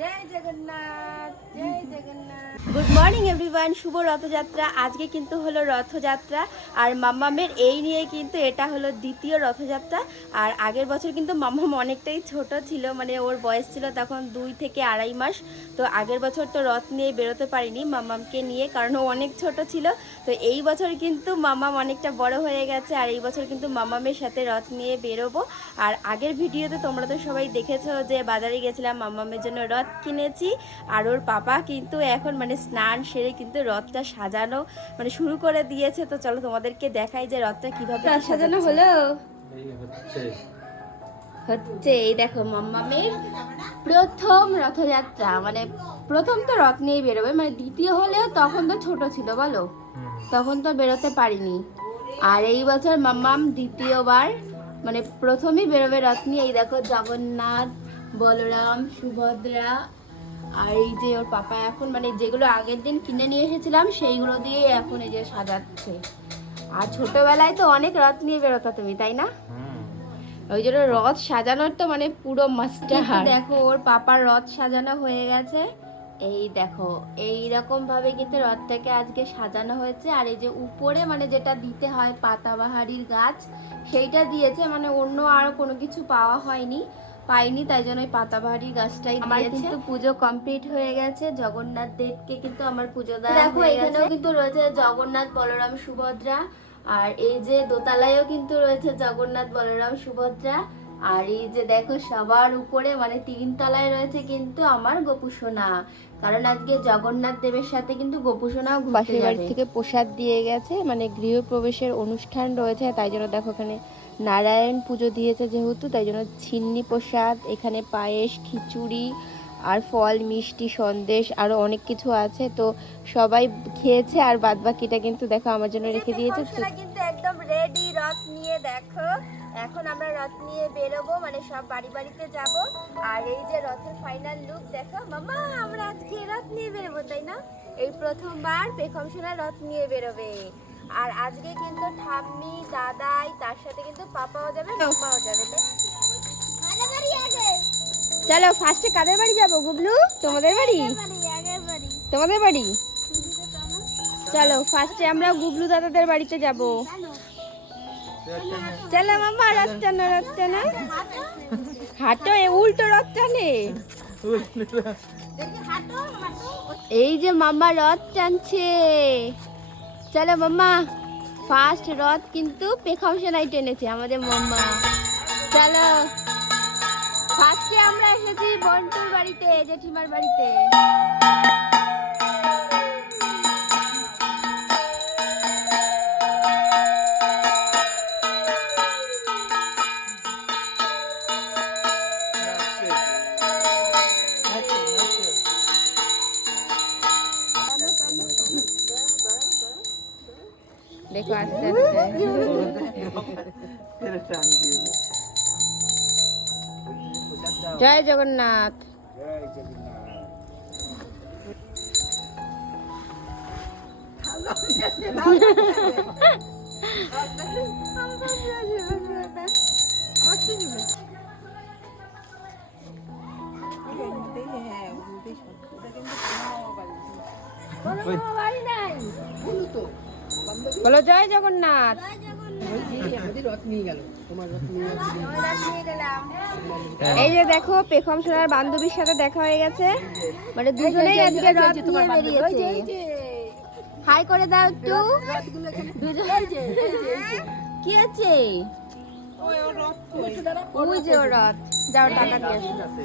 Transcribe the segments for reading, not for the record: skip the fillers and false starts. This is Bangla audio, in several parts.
জয় জগন্নাথ, জয় জগন্নাথ। গুড মর্নিং এভরিওয়ান, শুভ রথযাত্রা। আজকে কিন্তু হলো রথযাত্রা, আর মাম্মামের এই নিয়ে কিন্তু এটা হলো দ্বিতীয় রথযাত্রা। আর আগের বছর কিন্তু মাম্মাম অনেকটাই ছোট ছিল, মানে ওর বয়স ছিল তখন 2 থেকে আড়াই মাস। তো আগের বছর তো রথ নিয়ে বেরোতে পারিনি মাম্মামকে নিয়ে, কারণ ও অনেক ছোট ছিল। তো এই বছর কিন্তু মাম্মাম অনেকটা বড় হয়ে গেছে, আর এই বছর কিন্তু মাম্মামের সাথে রথ নিয়ে বেরোবো। আর আগের ভিডিওতে তোমরা তো সবাই দেখেছো যে বাজারে গেছিলাম, মাম্মামের জন্য রথ কিনেছি। আর ওর পাপা কিন্তু এখন মানে স্নান সেরে কিন্তু রথটা সাজানো মানে শুরু করে দিয়েছে। তো চলো তোমাদেরকে দেখাই যে রথটা কিভাবে সাজানো হলো। হচ্ছে এই দেখো মাম্মামের প্রথম রথযাত্রা, মানে প্রথম তো রথ নিয়ে বেরোবে, মানে দ্বিতীয় হলেও তখন তো ছোট ছিল বলো, তখন তো বেরোতে পারিনি। আর এই বছর মাম্মাম দ্বিতীয়বার মানে প্রথমেই বেরোবে রথ নিয়ে। এই দেখো জগন্নাথ, বলরাম, সুভদ্রা, আর এই যে ওর পাপা এখন মানে যেগুলো আগের দিন কিনে নিয়ে এসেছিলাম সেইগুলো দিয়ে এখন এই যে সাজাচ্ছে। আর ছোটবেলায় তো অনেক রথ নিয়ে বেরোতো তুমি, তাই না? ওই জন্য রথ সাজানোর তো মানে পুরো মাস্টার। দেখো ওর পাপার রথ সাজানো হয়ে গেছে। এই দেখো এই রকম ভাবে কিন্তু রথটাকে আজকে সাজানো হয়েছে। আর এই যে উপরে মানে যেটা দিতে হয় পাতাবাহারির গাছ, সেইটা দিয়েছে, মানে অন্য আর কোনো কিছু পাইনি, তাই জন্য ওই পাতাবাহারির গাছটাই দিয়েছে। আমার কিন্তু পুজো কমপ্লিট হয়ে গেছে, জগন্নাথ দেবকে কিন্তু আমার পুজো দেওয়া দেখো এখানেও কিন্তু রয়েছে জগন্নাথ, বলরাম, সুভদ্রা। আর এই যে দোতলায়ও কিন্তু রয়েছে জগন্নাথ, বলরাম, সুভদ্রা। আর এই যে দেখো সবার উপরে মানে 3 তলায় রয়েছে কিন্তু আমার গোপুসোনা, কারণ আজকে জগন্নাথ দেবের সাথে কিন্তু গোপুসোনাও পাশের বাড়ি থেকে প্রসাদ দিয়ে গেছে, মানে গৃহপ্রবেশের অনুষ্ঠান রয়েছে, তাই জন্য দেখো এখানে নারায়ণ পুজো দিয়েছে যেহেতু, তাই জন্য ছিন্নি প্রসাদ, এখানে পায়েস, খিচুড়ি আর ফল, মিষ্টি, সন্দেশ আরো অনেক কিছু আছে। তো সবাই খেয়েছে, আর বাদ বাকিটা কিন্তু দেখো আমার জন্য রেখে দিয়েছে। কিন্তু একদম রেডি রথ নিয়ে, দেখো এখন আমরা রথ নিয়ে বেরোবো, মানে সব বাড়ি বাড়িতে যাব। আর এই যে রথের ফাইনাল লুক দেখো মামা, আমরা আজকে রথ নিয়ে বেরোবো, তাই না? এই প্রথমবার পেখম সোনা রথ নিয়ে বেরোবে। আর আজকে কিন্তু ঠাম্মি, দাদাই, তার সাথে কিন্তু পাপাও যাবে, মামাও যাবে। চলো ফার্স্টে কাদের বাড়ি যাবো গুবলু? তোমাদের বাড়ি? তোমাদের বাড়ি? চলো ফার্স্টে আমরা গুবলু দাদাদের বাড়িতে যাব। চলো মামা, রথ টানো, রথ টানো, হাঁটো, উল্টো রথ টানে। এই যে মামা রথ টানছে, চলো মাম্মা। ফার্স্ট রথ কিন্তু পেখম সোনাই টেনেছে আমাদের মাম্মা। চলো ফার্স্টে আমরা এসেছি বন্টুর বাড়িতে, জেঠিমার বাড়িতে। দেখো আস্তে আস্তে। জয় জগন্নাথ। বলো জয় জগন্নাথ। এই যে দেখো পেখম সোনার বান্ধবীর সাথে দেখা হয়ে গেছে, মানে দুজনেই আজকে রথ নিয়ে বেরিয়েছে। হাই করে দাও একটু। কি আছে? ওই যে ও রথ, যাও টাকা দিয়ে আসো।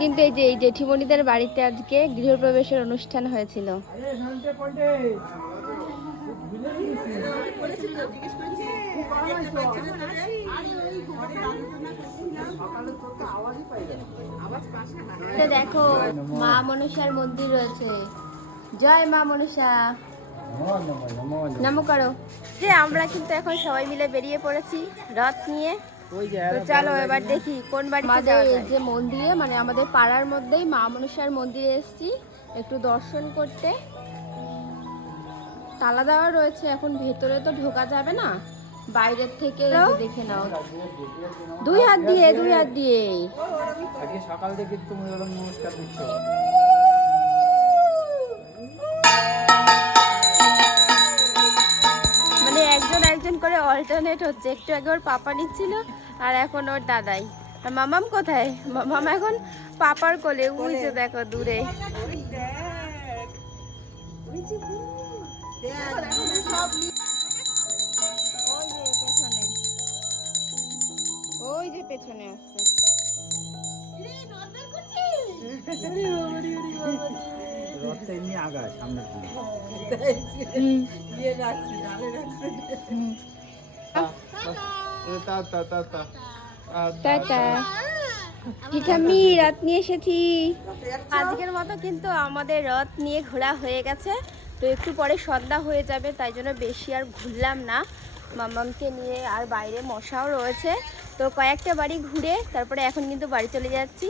কিন্তু এই যে এই জেঠিমণিদের বাড়িতে আজকে গৃহপ্রবেশের অনুষ্ঠান হয়েছিল। দেখো মা মনসার মন্দির রয়েছে। জয় মা মনসা, নমো করো। যে আমরা কিন্তু এখন সবাই মিলে বেরিয়ে পড়েছি রথ নিয়ে। তো চলো এবার দেখি কোন বাড়িতে যাওয়া যায়। যে মন্দিরে মানে আমাদের পাড়ার মধ্যেই মা মনসার মন্দিরে এসেছি একটু দর্শন করতে। তালা দেওয়া রয়েছে, এখন ভেতরে তো ঢোকা যাবে না, বাইরের থেকে এই যে দেখে নাও। 2 হাত দিয়ে 2 হাত দিয়ে আজকে সকাল থেকে তুমি ওরকম নমস্কার দিচ্ছ। মানে একজন একজন করে অল্টারনেট হচ্ছে, একটু আগে ওর পাপা নিচ্ছিল আর এখন ওর দাদাই। আর মামাম কোথায়? মামাম এখন পাপার কোলে, ওই যে দেখো দূরে। ওই যে পেছনে আসছে। রথটা এমনি আগায় সামনের দিকে। টাটা। আমি রথ নিয়ে এসেছি। আজকের মতো কিন্তু আমাদের রথ নিয়ে ঘোরা হয়ে গেছে। তো একটু পরে সন্ধ্যা হয়ে যাবে, তাই জন্য বেশি আর ঘুরলাম না মামামকে নিয়ে। আর বাইরে মশাও রয়েছে, তো কয়েকটা বাড়ি ঘুরে তারপরে এখন কিন্তু বাড়ি চলে যাচ্ছি।